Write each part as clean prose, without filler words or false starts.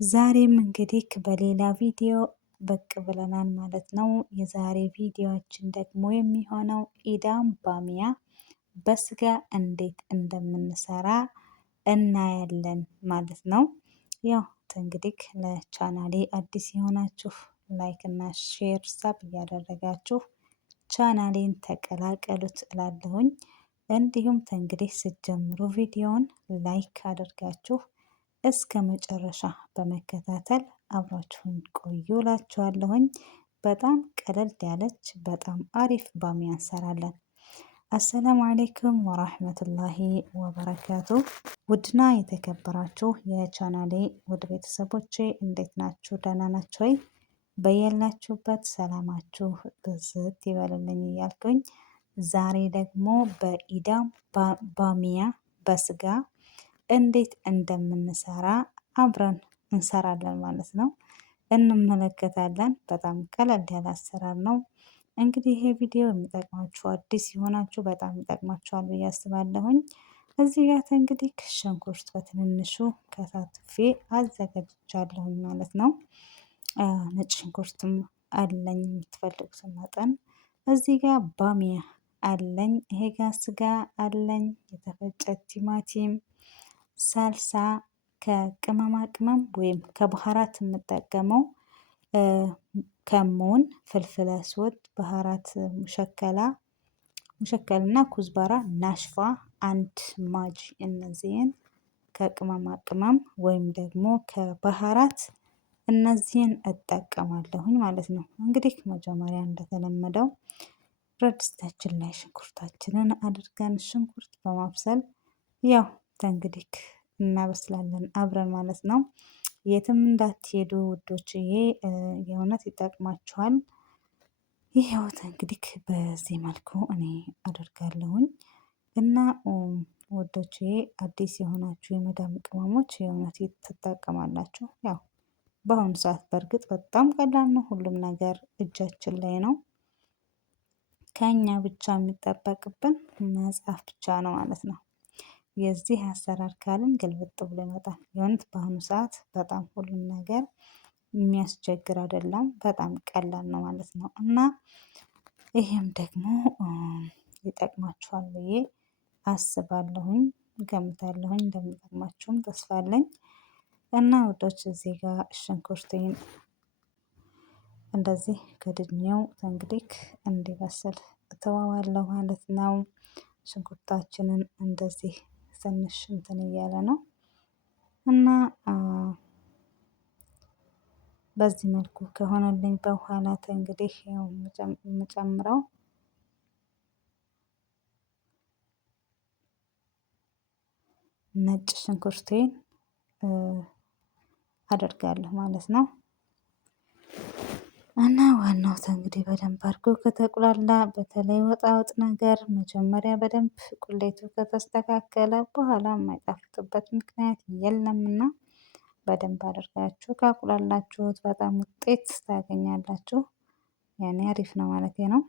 ዛሬም እንግዲህ በሌላ ቪዲዮ ብቅ ብለናል ማለት ነው። የዛሬ ቪዲዮአችን ደግሞ የሚሆነው ኢዳም ባሚያ በስጋ እንዴት እንደምንሰራ እናያለን ማለት ነው። ያው እንግዲህ ለቻናሌ አዲስ የሆናችሁ ላይክ እና ሼር ሳብ እያደረጋችሁ ቻናሌን ተቀላቀሉት እላለሁኝ። እንዲሁም እንግዲህ ስትጀምሩ ቪዲዮውን ላይክ አድርጋችሁ እስከ መጨረሻ በመከታተል አብራችሁን ቆዩ እላችኋለሁኝ። በጣም ቀለል ያለች በጣም አሪፍ ባሚያ እንሰራለን። አሰላሙ አሌይኩም ወራህመቱላሂ ወበረካቱ። ውድና የተከበራችሁ የቻናሌ ውድ ቤተሰቦቼ እንዴት ናችሁ? ደህና ናችሁ ወይ? በያላችሁበት ሰላማችሁ ብዝት ይበልልኝ እያልኩኝ ዛሬ ደግሞ በኢዳም ባሚያ በስጋ እንዴት እንደምንሰራ አብረን እንሰራለን ማለት ነው። እንመለከታለን። በጣም ቀለል ያለ አሰራር ነው። እንግዲህ ይሄ ቪዲዮ የሚጠቅማችሁ አዲስ የሆናችሁ በጣም ይጠቅማችኋል ብዬ አስባለሁኝ። እዚህ ጋር እንግዲህ ሽንኩርት በትንንሹ ከታትፌ አዘጋጅቻለሁኝ ማለት ነው። ነጭ ሽንኩርትም አለኝ የምትፈልጉትን መጠን። እዚህ ጋር ባሚያ አለኝ። ይሄ ጋር ስጋ አለኝ፣ የተፈጨ ቲማቲም፣ ሳልሳ ከቅመማ ቅመም ወይም ከባህራት የምጠቀመው ከሞን፣ ፍልፍል አስወድ፣ ባህራት ሙሸከልና ኩዝባራ፣ ናሽፋ፣ አንድ ማጅ። እነዚህን ከቅመማ ቅመም ወይም ደግሞ ከባህራት እነዚህን እጠቀማለሁኝ ማለት ነው። እንግዲህ መጀመሪያ እንደተለመደው ብረት ድስታችን ላይ ሽንኩርታችንን አድርገን ሽንኩርት በማብሰል ያው እንግዲህ እናበስላለን አብረን ማለት ነው። የትም እንዳትሄዱ ውዶችዬ፣ የእውነት ይጠቅማችኋል። ይሄውት እንግዲህ በዚህ መልኩ እኔ አደርጋለሁኝ እና ውዶችዬ፣ አዲስ የሆናችሁ የመዳም ቅመሞች የእውነት ትጠቀማላችሁ። ያው በአሁኑ ሰዓት በእርግጥ በጣም ቀላል ነው። ሁሉም ነገር እጃችን ላይ ነው። ከኛ ብቻ የሚጠበቅብን መጻፍ ብቻ ነው ማለት ነው። የዚህ አሰራር ካልን ግልብጥ ብሎ ይመጣል። የእውነት በአሁኑ ሰዓት በጣም ሁሉም ነገር የሚያስቸግር አይደለም፣ በጣም ቀላል ነው ማለት ነው። እና ይሄም ደግሞ ይጠቅማችኋል ብዬ አስባለሁኝ፣ ገምታለሁኝ። እንደሚጠቅማችሁም ተስፋ አለኝ። እና ውዶች እዚህ ጋር ሽንኩርቴን እንደዚህ ከድኜው እንግዲህ እንዲበስል እተዋዋለሁ ማለት ነው። ሽንኩርታችንን እንደዚህ ትንሽ እንትን እያለ ነው እና በዚህ መልኩ ከሆነልኝ በኋላ እንግዲህ ያው የምጨምረው ነጭ ሽንኩርቴን አደርጋለሁ ማለት ነው። እና ዋናው እንግዲህ በደንብ አድርጎ ከተቁላላ፣ በተለይ ወጣ ወጥ ነገር መጀመሪያ በደንብ ቁሌቱ ከተስተካከለ በኋላ የማይጣፍጥበት ምክንያት የለምና በደንብ አድርጋችሁ ካቁላላችሁት በጣም ውጤት ታገኛላችሁ። ያኔ አሪፍ ነው ማለት ነው።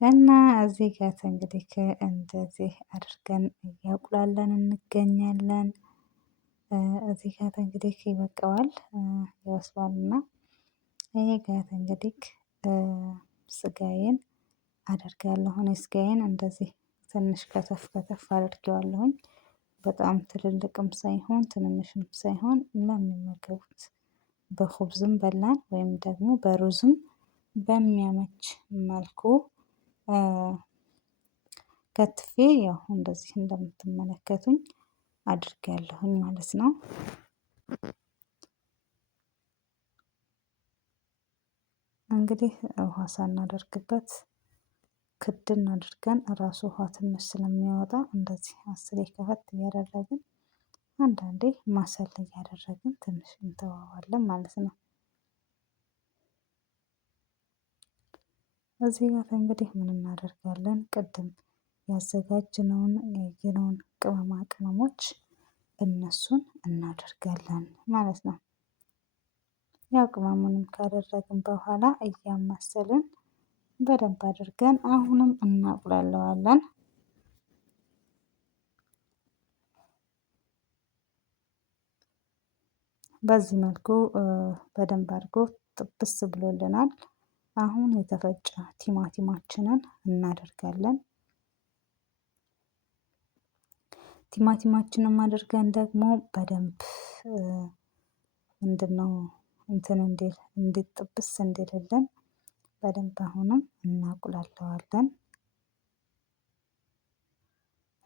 እና እዚህ ጋር እንግዲህ እንደዚህ አድርገን እያቁላለን እንገኛለን። እዚህ ጋር እንግዲህ ይበቃዋል፣ ይወስዋልና ይሄ ጋር እንግዲህ ስጋዬን አደርጋለሁ። እኔ ስጋዬን እንደዚህ ትንሽ ከተፍ ከተፍ አድርጌዋለሁኝ። በጣም ትልልቅም ሳይሆን ትንንሽም ሳይሆን ለሚመገቡት በኹብዝም በላን ወይም ደግሞ በሩዝም በሚያመች መልኩ ከትፌ ያው እንደዚህ እንደምትመለከቱኝ አድርጌያለሁኝ ማለት ነው። እንግዲህ ውሃ ሳናደርግበት ክድን አድርገን እራሱ ውሃ ትንሽ ስለሚያወጣ እንደዚህ አስሬ ከፈት እያደረግን አንዳንዴ ማሰል እያደረግን ትንሽ እንተዋዋለን ማለት ነው። እዚህ ጋር እንግዲህ ምን እናደርጋለን? ቅድም ያዘጋጅነውን ያየነውን ቅመማ ቅመሞች እነሱን እናደርጋለን ማለት ነው። ያው ቅመሙንም ካደረግን በኋላ እያማሰልን በደንብ አድርገን አሁንም እናቁላለዋለን። በዚህ መልኩ በደንብ አድርጎ ጥብስ ብሎልናል። አሁን የተፈጨ ቲማቲማችንን እናደርጋለን። ቲማቲማችንን አድርገን ደግሞ በደንብ ምንድነው እንትን እንዲል ጥብስ እንዲልልን በደንብ አሁንም እናቁላለዋለን።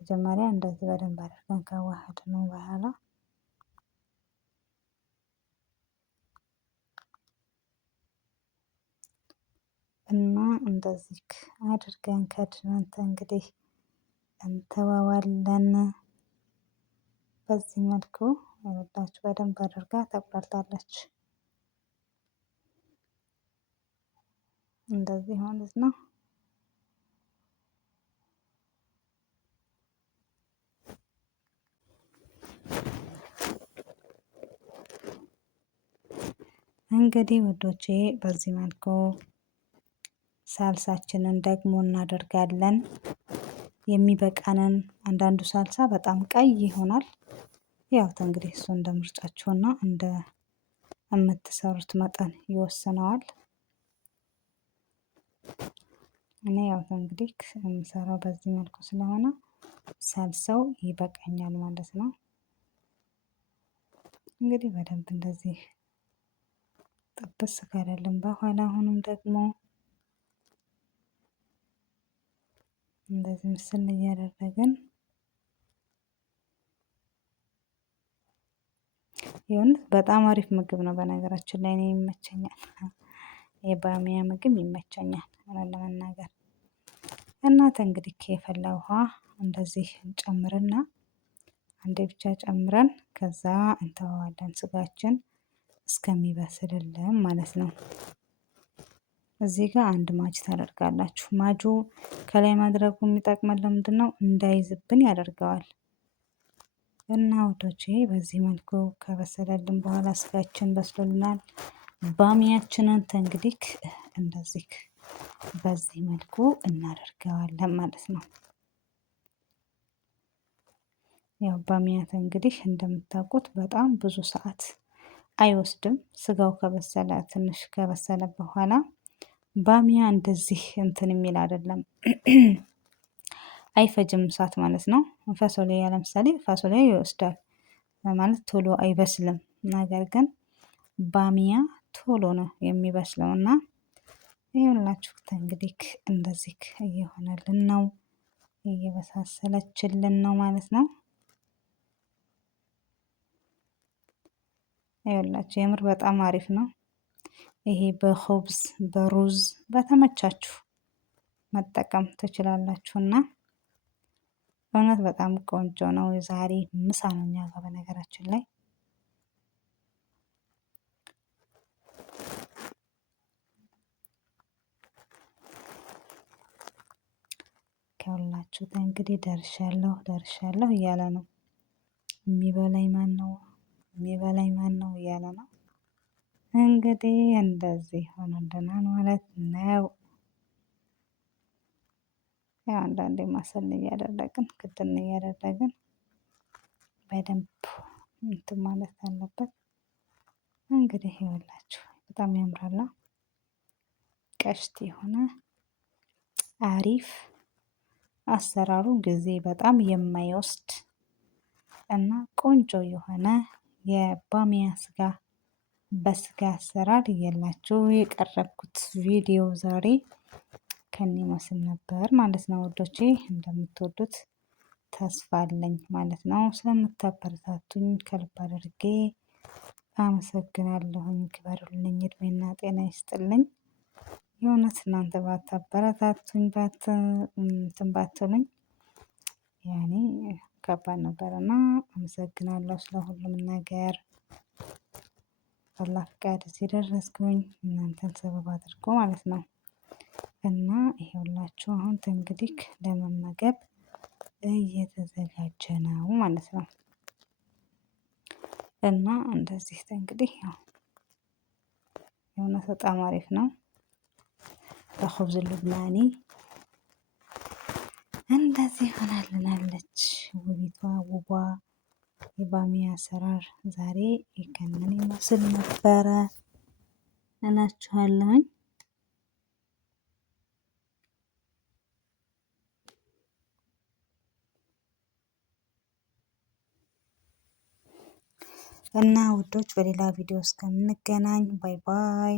መጀመሪያ እንደዚህ በደንብ አድርገን ካዋሃድነው በኋላ እና እንደዚህ አድርገን ከድነን እንግዲህ እንተዋዋለን። በዚህ መልኩ ይኸውላችሁ በደንብ አድርጋ ተቁላልታለች። እንደዚህ ማለት ነው። እንግዲህ ውዶቼ በዚህ መልኩ ሳልሳችንን ደግሞ እናደርጋለን። የሚበቃንን አንዳንዱ ሳልሳ በጣም ቀይ ይሆናል። ያው እንግዲህ እሱ እንደ ምርጫችሁና እንደ የምትሰሩት መጠን ይወስነዋል። እኔ ያው እንግዲህ የምሰራው በዚህ መልኩ ስለሆነ ሳልሳው ይበቃኛል ማለት ነው። እንግዲህ በደንብ እንደዚህ ጥብስ ካለልን በኋላ አሁንም ደግሞ እንደዚህ ምስል እያደረግን ይሁን። በጣም አሪፍ ምግብ ነው በነገራችን ላይ እኔ ይመቸኛል። የባሚያ ምግብ ይመቸኛል ለመናገር። እናት እንግዲህ የፈላ ውሃ እንደዚህ እንጨምርና አንዴ ብቻ ጨምረን ከዛ እንተዋዋለን ስጋችን እስከሚበስልልን ማለት ነው። እዚህ ጋር አንድ ማጅ ታደርጋላችሁ። ማጁ ከላይ ማድረጉ የሚጠቅመን ለምንድነው? እንዳይዝብን ያደርገዋል። እና ውዶቼ በዚህ መልኩ ከበሰለልን በኋላ ስጋችን በስሎልናል። ባሚያችንን እንግዲህ እንደዚህ በዚህ መልኩ እናደርገዋለን ማለት ነው። ያው ባሚያት እንግዲህ እንደምታውቁት በጣም ብዙ ሰዓት አይወስድም። ስጋው ከበሰለ ትንሽ ከበሰለ በኋላ ባሚያ እንደዚህ እንትን የሚል አይደለም። አይፈጅም እሳት ማለት ነው። ፋሶሊያ ለምሳሌ ፋሶሊያ ይወስዳል ማለት ቶሎ አይበስልም። ነገር ግን ባሚያ ቶሎ ነው የሚበስለው እና ይኸውላችሁ እንግዲህ እንደዚህ እየሆነልን ነው፣ እየበሳሰለችልን ነው ማለት ነው። ይኸውላችሁ የምር በጣም አሪፍ ነው። ይሄ በሆብዝ በሩዝ በተመቻችሁ መጠቀም ትችላላችሁና እውነት በጣም ቆንጆ ነው። የዛሬ ምሳ ነው እኛ ጋር በነገራችን ላይ ከሁላችሁ እንግዲህ ደርሻለሁ እያለ ነው። የሚበላኝ ማን ነው? የሚበላኝ ማን ነው እያለ ነው። እንግዲህ እንደዚህ ሆኖልናል ማለት ነው። ያው አንዳንዴ ማሰል እያደረግን ክድን እያደረግን በደንብ እንትን ማለት አለበት። እንግዲህ ይኸውላችሁ በጣም ያምራል። ቀሽት የሆነ አሪፍ አሰራሩ ጊዜ በጣም የማይወስድ እና ቆንጆ የሆነ የባሚያ ስጋ በስጋ አሰራር እየላችሁ የቀረብኩት ቪዲዮ ዛሬ ከኔ መስል ነበር ማለት ነው። ወዶቼ እንደምትወዱት ተስፋ አለኝ ማለት ነው። ስለምታበረታቱኝ ከልብ አድርጌ አመሰግናለሁኝ። ክበሩልኝ፣ እድሜና ጤና ይስጥልኝ። የእውነት እናንተ ባታበረታቱኝ እንትን ባትሉኝ ያኔ ከባድ ነበርና አመሰግናለሁ ስለ ሁሉም ነገር። በአላህ ፍቃድ እዚህ ደረስኩኝ እናንተን ሰበብ አድርጎ ማለት ነው። እና ይሄውላችሁ አሁን እንግዲህ ለመመገብ እየተዘጋጀ ነው ማለት ነው። እና እንደዚህ እንግዲህ ያው የእውነት በጣም አሪፍ ነው። በኹብዝ ሉብናኒ እንደዚህ ሆናልናለች ውቢቷ ውቧ የባሚያ አሰራር ዛሬ ይሄንን ይመስል ነበረ እላችኋለሁኝ። እና ውዶች በሌላ ቪዲዮ እስከምንገናኝ ባይ ባይ።